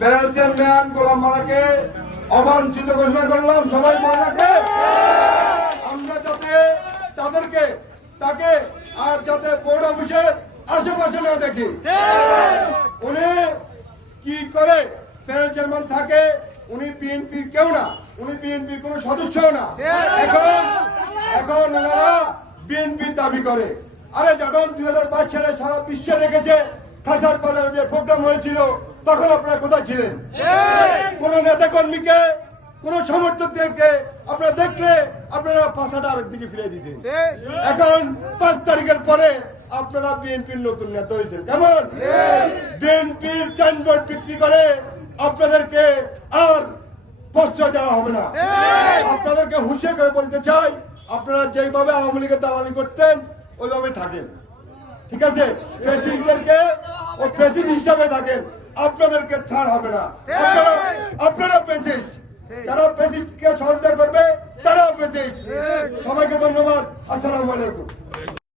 Panel chairman গোলাম মালাকে অবাঞ্ছিত ঘোষণা করলাম, সবাই মনে আমরা যাতে তাদেরকে, তাকে আর যাতে বোর্ড অফিসের আশেপাশে না দেখি। উনি কি করে প্যানেল চেয়ারম্যান থাকে, উনি বিএনপির কেউ না, উনি বিএনপির কোন সদস্যও না। এখন এখন ওনারা বিএনপির দাবি করে। আরে যখন দুই সালে সারা বিশ্বে রেখেছে খাসার বাজারে যে প্রোগ্রাম হয়েছিল তখন আপনারা কোথায় ছিলেন? কোন নেতা কর্মীকে কোন সমর্থকদেরকে আপনারা দেখলে আপনারা পাশাটা আরেক দিকে ফিরে দিতেন। এখন পাঁচ তারিখের পরে আপনারা বিএনপির নতুন নেতা হয়েছেন। কেমন? বিএনপির চাইনবোর্ড বিক্রি করে আপনাদেরকে আর প্রশ্রয় দেওয়া হবে না। আপনাদেরকে হুঁশিয়ে করে বলতে চাই আপনারা যেভাবে আওয়ামী লীগের দালালি করতেন ওইভাবে থাকেন। ঠিক আছে? ও প্রেসিডেন্ট হিসাবে থাকেন আপনাদেরকে ছাড় হবে না। আপনারা আপনারা যারা যারা কে সহযোগিতা করবে তারাও প্রেসিস্ট সবাইকে ধন্যবাদ। আসসালামু আলাইকুম।